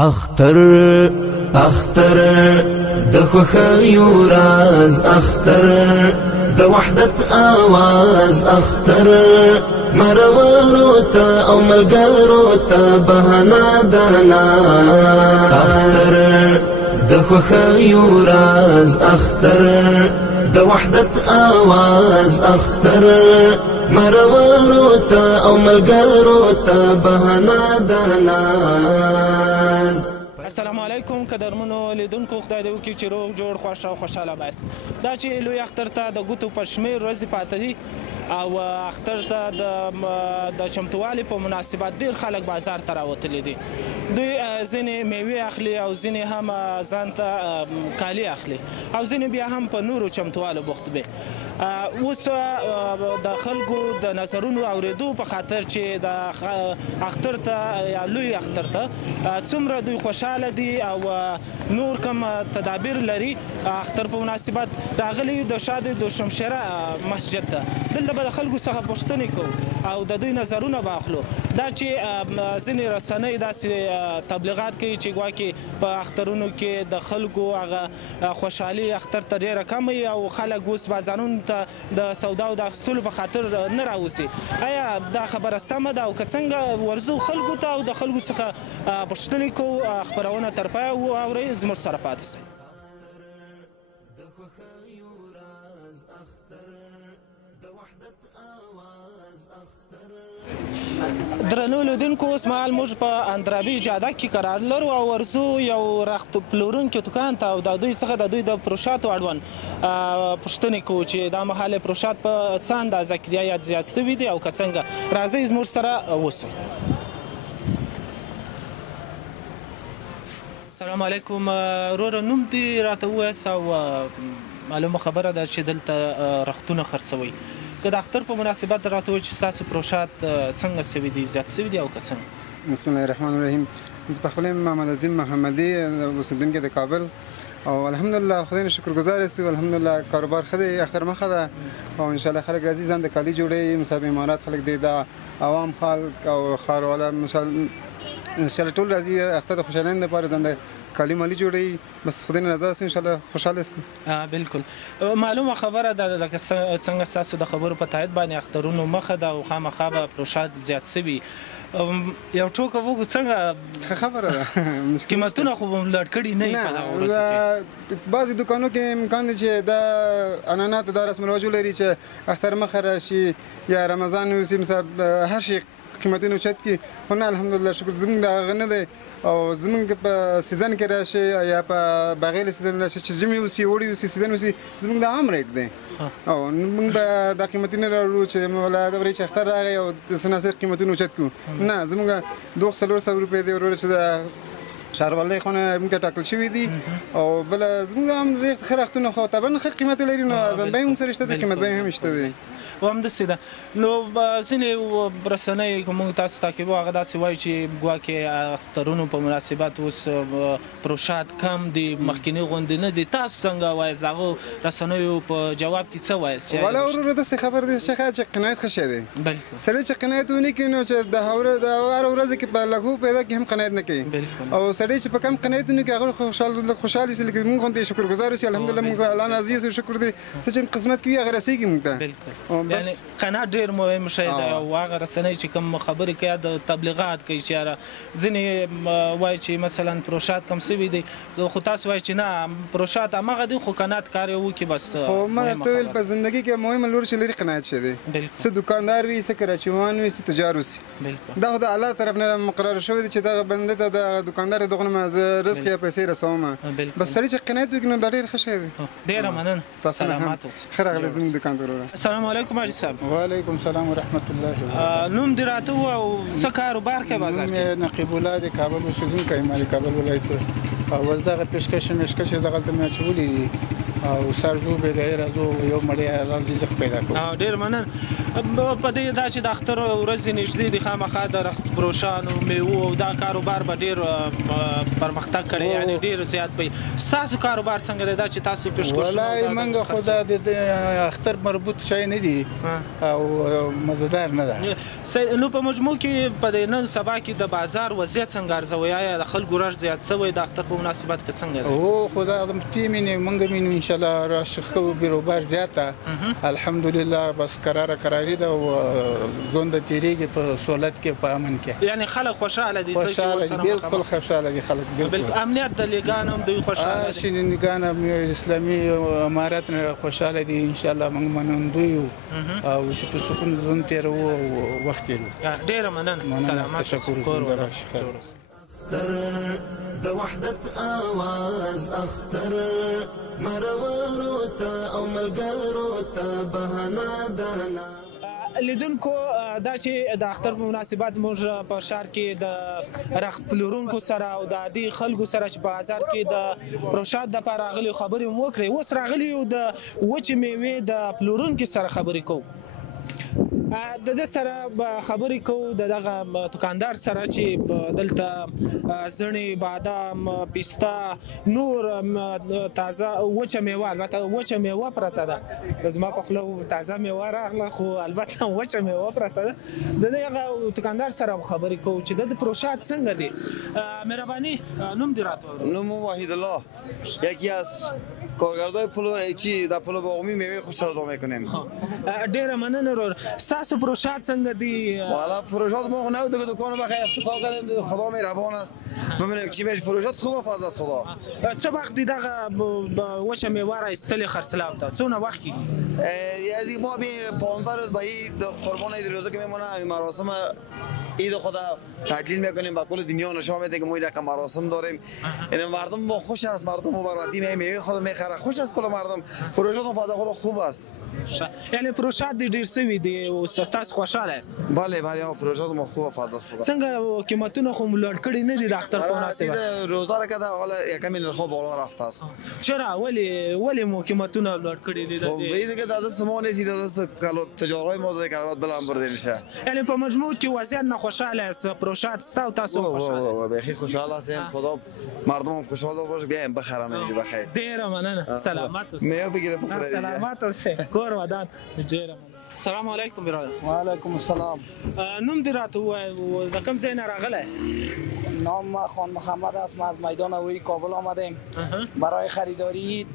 اختر اختر د خوښیو راز اختر د وحدت آواز اختر مرورو ته او ملګرو ته بهانه د ناز اختر د خوښیو راز اختر د وحدت آواز اختر مرورو ته او ملګرو ته بهانه د ناز. السلام علیکم قدرمنو لیدونکو، خدای دې وکړي چې روغ جوړ خوښ او خوشحاله باسي. دا چې لوی اختر ته د ګوتو په شمېر ورځې پاته دي او اختر ته د چمتووالي په مناسبت ډېر خلک بازار ته راوتلي دي. دوی ځینې میوې اخلي او ځینې هم ځان ته کالي اخلي او ځینې بیا هم په نورو چمتووالو بوخت دي. اوس د خلکو د نظرونو اورېدو په خاطر چې د اختر ته یا لوی اختر ته څومره دوی خوشحاله دي او نور کوم تدابیر لري اختر په مناسبت راغلي د شاد دوشمشیره مسجد ته. دلته به د خلکو څخه پوښتنې کوو او د دوی نظرونه به اخلو. دا چې ځینې رسنۍ داسې تبلیغات کوي چې ګواکې په اخترونو کې د خلکو هغه خوشحالي اختر ته ډېره کمه وي او خلک اوس بازارونو ته د سودا او د اخیستلو په خاطر نه راوځي. آیا دا خبره سمه ده او که څنګه ورځو خلکو ته او د خلکو څخه پوښتنې کوو؟ خپرونه تر پایه واورئ، زموږ سره پاتې شئ. درنو لیدونکو، اوس مهال موږ په اندرابي جاده کې قرار لرو او ورځو یو رخت پلورونکي دکان ته او د دوی څخه د دوی د پروشاتو اړوند پوښتنې کوو چې دا مهال پروشات په څه اندازه کې دي، یا زیات شوي دي او که څنګه. راځئ زموږ سره اوسئ. السلام علیکم وروره، نوم دې راته ووایاست او معلومه خبره ده چې دلته رختونه خرڅوئ. که د اختر په مناسبت راته ووایئ چې ستاسو پروشات څنګه شوي دي، زیات شوي دي او که څنګه؟ بسم الله الرحمن الرحیم. زه په خپل یم محمد عظیم محمدي، اوسېدونکی د کابل، او الحمدلله خدای نه شکرګزار یاستو. الحمدلله کاروبار ښه دی، اختر مخه ده او انشاءالله خلک راځي ځان د کالي جوړوي. مصاب امارات خلک دی، دا عوام خلک او ښارواله انشاءالله ټول راځي اختر د خوشحالۍ لپاره ځان د کالي مالي جوړوي. بس خدای نه رضا سو انشاءالله خوشحاله یاستو. بلکل معلومه خبره ده، لکه څنګه ستاسو د خبرو په تایید باندې اخترونو مخه ده او خامخا به پروشات زیات شوي. یو ټوکه وګو څنګه ښه خبره ده. قیمتونه خو به لوړ کړي نه وي په دغه ورځو کې؟ بعضې دوکانو کې امکان دی چې دا عنعنات دا رسم رواجو لري چې اختر مخه راشي یا رمضان اوسي، مثلا هر شي قیمتونه اوچت کړي. خو نه الحمدلله شکر زموږ د هغه نه دی او زموږ په سیزن کې راشي یا په بغیر سیزن راشي چې ژمي اوسي اوړي اوسي سیزن اوسي، زموږ د عام ریټ دی او موږ به دا قیمتونه راوړو چې مولا د ورې چې اختر راغی او د سناسب قیمتونه اوچت کړو. نه زموږ 200 روپۍ دی وروره چې د ښاروالۍ خونه موږ ته ټاکل شوي دي او بله زموږ هم ښه رختونه خو طبعا ښه قیمت لري، نو ارزان بیې هم سره شته دی، قیمت بیې هم شته دی. و همداسې ده. نو ځینې رسنۍ که موږ تاسو تعقیبو هغه داسې وایي چې ګواکې اخترونو په مناسبت اوس پروشات کم دي، مخکینۍ غوندې نه دي. تاسو څنګه وایاست؟ د هغو رسنیو په جواب کې څه وایاست؟ والا وروره داسې خبر دی چې قناعت ښه شی دی. سړی چې قناعت ونه کړي نو چې د هر ورځې کې په لږو پیدا کې هم قناعت نه کوي، او سړی چې په کم قناعت ونه کړي هغه خوشحاله شي. لکه موږ غوندې شکرګزار اوسي، الحمدلله موږ الله راضي یو، شکر دی څه چې قسمت کې وي هغه رسېږي موږ ته. یعنې قناعت ډېر مهم شی دی او هغه رسنۍ چې کوم خبرې کوي د تبلیغات کوي چې یاره ځینې وایي چې مثلا پروشات کم شوي دي، خو تاسو وایي چې نه پروشات هماغه دي خو قناعت کار یې وکړي بس. خو ما درته ویل په زندګي کې مهمه لور چې لري قناعت شی دی. څه دوکاندار وي، څه کراچیوان وي، څه تجار اوسي، دا خو د الله طرف نه مقرر شوی دی چې دغه بنده ته د دوکاندار دغه نه زه رزق یا پیسې رسوم. بس سړی چې قناعت وکړي نو دا ډېر ښه شی دی. ډېره مننه، سلامات اوسئ. ښه راغلی زموږ دوکان ته وروره. السلام علیکم حاجي صاحب. وعلیکم السلام ورحمت الله وبرکاته. نوم دې راته ووایه او څه کاروبار کوې بازار کې؟ نوم نقیب الله د کابل اوسېدونکی یم، د کابل ولایت. او اوس دغه پیشکش دغلته مې اچولي دي او سرجوبې دی راځو یو مړی رزق پیدا کړو. ډېر مننه. په دې دا چې د اختر ورځې نږدې دي خامخا د رخت فروشانو میوو او دا کاروبار به ډېر پرمختګ کړی یعنې ډېر زیات به ستاسو کاروبار څنګه دی دا چې تاسو پیشکشونه والله موږ خو دا د اختر مربوط شی نه دي او مزدار نه ده. نو په مجموع کې په نن سبا کې د بازار وضعیت څنګه ارزوي آیا د خلکو رش زیات شوی د اختر په مناسبت کې څنګه دی؟ او خو دا مینې موږ مینو انشاءالله رش ښه بیروبار زیاته الحمدلله بس قراري ده او ژوند تیریږي په سہولت کې په امن کې یعنی خلک خوشحاله دي بالکل خوشحاله دي خلک بالکل امنیت د لیګان هم دوی خوشحاله دي شینګان اسلامي امارات نه خوشحاله دي انشاءالله موږ منندوی او چې په سکون ژوند تیرو او وخت تیرو. ډېره مننه سلامات تشکر. د وحدت آواز اختر مرورو ته او ملګرو ته بهانه دانا. لیدونکو دا چې د اختر په مناسبت موږ په ښار کې د رخت پلورونکو سره او د عادي خلکو سره چې په بازار کې د پروشات دپاره راغلي خبرې مو وکړې. اوس راغلي یو د وچې میوې د پلورونکي سره خبرې کوو. د دې سره خبرې کوو د دغه دکاندار سره چې دلته زړې بادام پیستا نور تازه وچه میوه البته وچه میوه پرته ده زما په خوله تازه میوه راغله خو البته وچه میوه پرته ده. د دغه دکاندار سره خبرې کوو چې د پروشات څنګه دي. مهرباني نوم دې راته ووایه. نوم وحید الله یکی از کارگردای پلو چی در پلو باغمی میوه خوش سودا میکنیم. ډیره مننه ورور. ستاسو پروشات څنګه دي؟ والا پروشات ما خو نه دیگه دکان بخیر افتتاح کردیم خدا مهربان است. ببینیم چی میشه پروشات خوبه فضل از خدا. چه وقتی دغه وچه میوه را استل خرڅلاو ته څونه وخت کیږي؟ یعنی ما 15 روز به عید قربان عید روزه که میمونه همین مراسم عید خدا تجلیل میکنیم با کل دنیا نشون میده که ما این رقم مراسم داریم. یعنی مردم ما خوش است مردم مبارکی میوه خود میخره خوش است کل مردم فروشات فضل خدا خوب است. یعنی پروشات دي ډیر سوي دي او تاسو خوشاله است؟ بله بله فروشات ما خوبه فضل خدا. څنګه قیمتونه خو لوړ کړي نه دي د اختر په مناسبت؟ روزدار که حالا یکم نرخ بالا رفته است. چرا ولی مو قیمتونه لوړ کړي دي؟ خب دیگه دست ما نیست دست تجارای ما زده که بلند برده نشه. یعنی په مجموع کې وضعیت نه خوشاله است پروشات ستاو تاسو خوشاله؟ بخیر خوشحال هستیم خدا مردم خوشحال باشه بیایم بخرن اینجا بخیر. ډیر مننه سلامت اوسئ. میوه بگیرم بخوره. سلامت اوسئ. کور ودان. ډیر مننه. السلام علیکم برادر. وعلیکم السلام. نوم دې راته ووایه د کوم ځای نه راغلی؟ نام خان محمد است. ما از میدان هوایی کابل آمدیم برای خریداری عید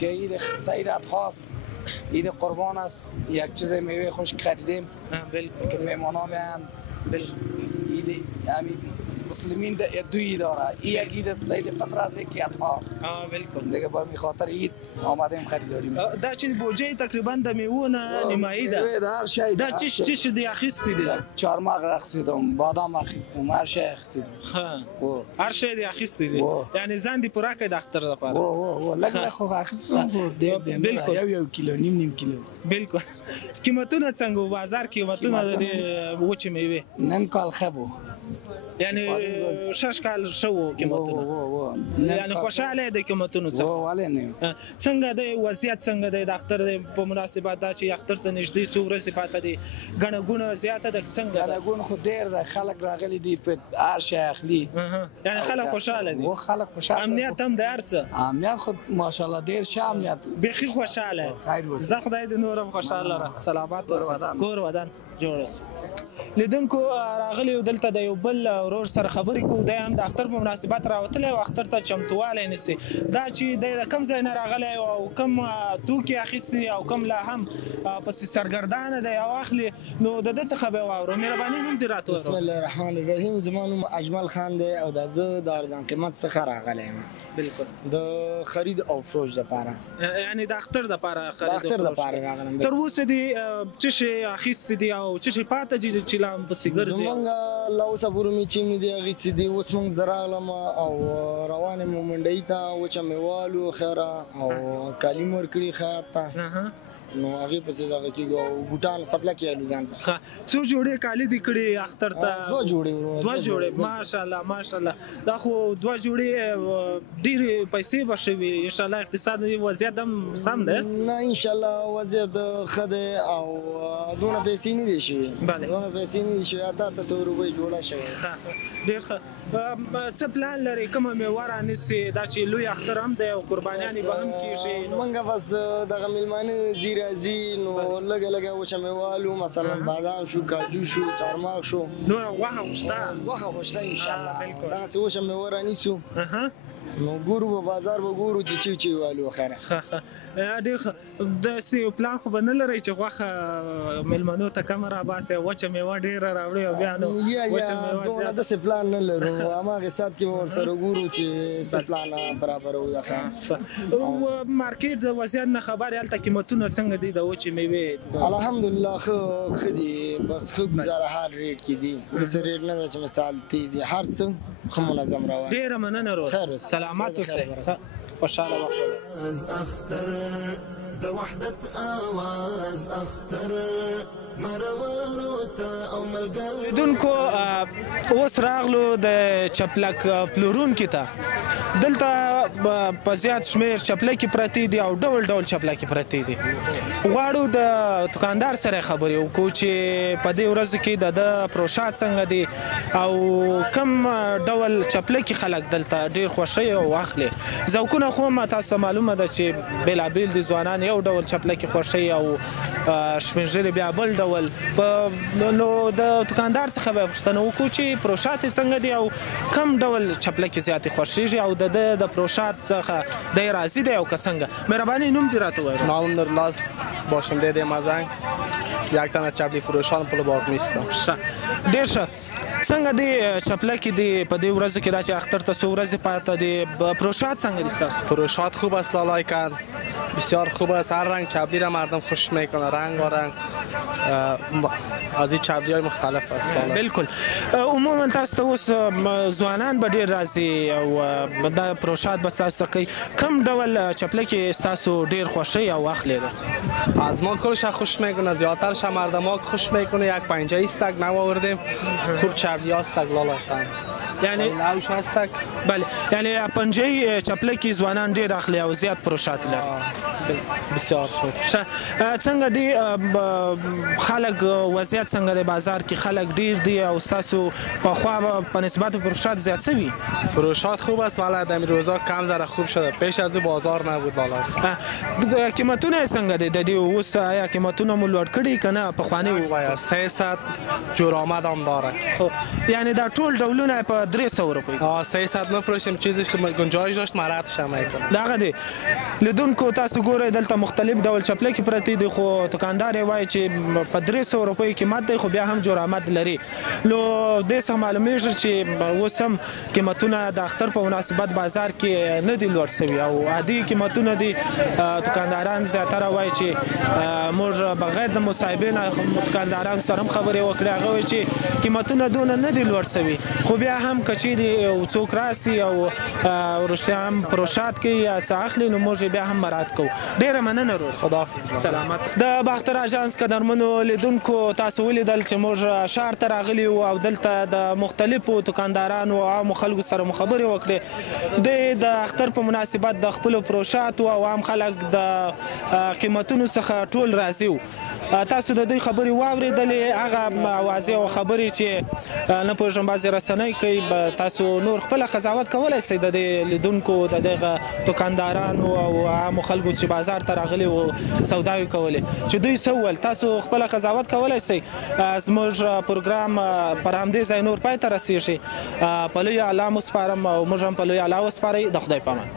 که عید سعید خاص عید قربان است. یک چیز میوه خشک خریدیم که مهمانا میاند. عید همین مسلمین دو عید داره. این یک عید سعید فطر است یک اطهار. بالکل دیگه با خاطر عید آمدیم خریداری. دا چې بوجه تقریبا د میوه نه نیمایي ده. هر شی دا چی دی اخیستی دی؟ چهارمغز اخیستم، بادام اخیستم، هر شی اخیستم. هر شی دی اخیستی دی. یعنی ځان دی پوره کړ د اختر لپاره. لږ خو اخیستم بالکل یو کیلو نیم کیلو. بالکل. قیمتونه څنګه بازار قیمتونه د وچه میوه؟ نن کال خبو. یعنی 6 کال شو قیمتونه. یعنی خوشاله دي قیمتونه څنګه؟ والله نه. څنګه د وضعیت څنګه د اختر په مناسبت دا چې اختر ته نږدې څو ورځې پاتې دي غنه ګونه زیاته د څنګه؟ غنه ګونه خو ډیر د خلک راغلي دي په هر شي اخلي. یعنی خلک خوشاله دي. خلک خوشاله. امنیت هم د هرڅه. امنیت خو ماشاءالله ډیر ښه امنیت. بخي خوشاله. خیر اوسه. زه خدای دې نورم خوشاله را. سلامات اوسه. کور ودان جوړ اوسه. لیدونکو راغلی دلته د یو بل ورور سره خبرې کوو. دی هم د اختر په مناسبت راوتلی او اختر ته چمتووالی نیسي. دا چې دی د کوم ځای نه راغلی او کوم توکي اخیستي دي او کوم لا هم پسې سرګردانه دی او اخلي نو د ده څخه به یې واورو. مهرباني نوم دې راته بسم الله الرحمن الرحیم. زما نوم اجمل خان دی او دا زه د ارزان قیمت څخه راغلی یم. بالکل. د خرید او فروش دپاره. یعنی د اختر دپاره خرید او فروش. د اختر دپاره راغلم. تر اوسه دې څه شی اخیستي دي او څه شی پاته دي چې لا هم پسې ګرځي؟ زمونږ له اوسه پورې مې چې مې دي اخیستي دي. اوس موږ زه راغلم او روان یم منډۍ ته. وچه مې والو خیره او کالي مې ورکړي خیاط ته. نو هغې پسې دغه کېږو او بوټان سپله کېږو ځان ته. څو جوړې کالي دې کړي اختر ته؟ 2 جوړې. 2 جوړې، ماشاءالله ماشاءالله. دا خو 2 جوړې ډېرې پیسې به شوي انشاءالله. اقتصادي وضعیت هم سم دی؟ نه انشاءالله وضعیت ښه دی او دونه پیسې نه دي شوي. دونه پیسې نه دي شوي، 800 روپۍ جوړه شوې. ډېر ښه. څه پلان لري؟ کومه میوه رانیسئ؟ دا چې لوی اختر هم دی او قربانیانې به هم کېږي. موږ بس دغه میلمانه ځي راځي نو لږه لږه وچه میوه الو، مثلا بادام شو، کاجو شو، چارمغز شو. نوره غوښه خو شته؟ غوښه خو شته انشاءالله. دغسې وچه میوه رانیسو نو ګورو به بازار به ګورو چې چیو چیو والو خیره. ډېر ښه. داسې پلان خو به نه لرئ چې غوښه میلمنو ته کمه راباسئ، وچه میوه ډېره راوړئ او بیا نو وچه میوه دونه داسې پلان نه لرو. هماغې ساعت کې به ورسره ګورو چې څه پلان برابروو. د مارکېټ د وضعیت نه خبر یې هلته قیمتونه څنګه دي د وچې میوې؟ الحمدلله ښه دي، بس ښه ګزاره حال ریټ کې دي. داسې ریټ نه ده چې مثال تیز وي، هر څه ښه منظم روان. ډېره مننه روز، سلامت اوسئ، خوشحاله وخت. اختر د وحدت آواز اختر مرورو ته او ملګرو لیدونکو اوس راغلو د چپلک پلورونکي ته. دلته په زیات شمېر چپلکې پرتې دي او ډول ډول چپلکې پرتې دي. غواړو د دکاندار سره خبرې وکړو چې په دې ورځو کې د پروشات څنګه دي او کوم ډول چپلکې خلک دلته ډېر خوښوي او اخلي. ذوقونه خو هم تاسو معلومه ده چې بېلابېل دي. ځوانان یو ډول چپلکې خوښوي او شپین ږیري بیا بل ډول. نو د دکاندار څخه به پوښتنه وکړو چې پروشات یې څنګه دي او کوم ډول چپلکې زیاتې خوښېږي او د پروشات څخه دی راضي دی او که څنګه. مهرباني نوم دې راته ووایه. نام نورلاس باشنده مزنگ، یک تنه چپلی فروشان پل باغ میستم. ډېر ښه. څنګه دی چپلکې دی په دې ورځو کې دا چې اختر ته څو ورځې پاته دي؟ پروشات څنګه دي ستاسو؟ فروشات خوب است لالای کن، بسیار خوب است. هر رنگ چپلی را مردم خوش میکنه، رنگ و رنگ از این چپلی های مختلف است. بالکل. عموما تاسو ته اوس ځوانان به ډېر راځي او دا پروشات به ستاسو څخه کوي. کوم ډول چپلکې ستاسو ډېر خوښوي او اخلي؟ از ما کلش خوش میکنه، زیادترش مردم ها خوش میکنه. یک 50 استک نو آوردیم، خوب چپلی ها استک لالای خان. یعنی نوش هستک. بله، یعنی 50 چپلکې ځوانان ډېر اخلي او زیات پروشات لري. بسیار خوب. څنګه دی خلک وضعیت څنګه دی بازار کې؟ خلک ډېر دي او ستاسو پخوا په نسبت پروشات زیات شوي؟ فروشات خوب است ولی در این روزا کم ذره خوب شده. پیش از او بازار نبود بالا. قیمتونه یې څنګه دی؟ د دې اوس آیا قیمتونه مو لوړ کړي که نه پخواني؟ 300 جورآمد هم داره. یعنی دا ټول ډولونه په 300 روپۍ؟ 300 نفروشیم، چیزش که گنجایش داشت مراتش هم میکنه. دغه دی. لیدونکو تاسو ګورئ دلته مختلف ډول چپلکې پرتې دي خو دکاندار یې وایي چې په 300 روپۍ قیمت دی خو بیا هم جورآمد لري. نو دې څخه معلومیږي چې اوس هم قیمتونه د اختر په مناسبت بازار کې نه دي لوړ شوي او عادي قیمتونه دي. دکانداران زیاتره وایي چې موږ بغیر د مصاحبې نه دکاندارانو سره هم خبرې وکړې. هغه وایي چې قیمتونه دونه نه دي لوړ شوي خو بیا هم که چیرې څوک راسي او وروسته هم پروشات کوي یا څه اخلي نو موږ بیا هم مراعات کوو. ډېره مننه روز. خداحافظ. سلامت. د باختر اژانس قدرمنو لیدونکو تاسو ولیدل چې موږ ښار ته راغلي یو او دلته د مختلفو دکاندارانو او عامو خلکو سره مو خبرې وکړې. دوی د اختر په مناسبت د خپلو پروشاتو او عام خلک د قیمتونو څخه ټول راضي وو. تاسو د دوی خبرې واورېدلې، هغه اوازې او خبرې چې نه پوهېږم بعضې رسنۍ کوي. تاسو نور خپله قضاوت کولی شئ د دې لیدونکو د دغه دکاندارانو او عامو خلکو چې بازار ته راغلي وو سوداوې کولې چې دوی څه وویل. تاسو خپله قضاوت کولی شئ. زموږ پروګرام پر همدې ځای نور پای ته رسېږي. په لوی الله مو سپارم او موږ هم په لوی الله وسپارئ. د خدای په امان.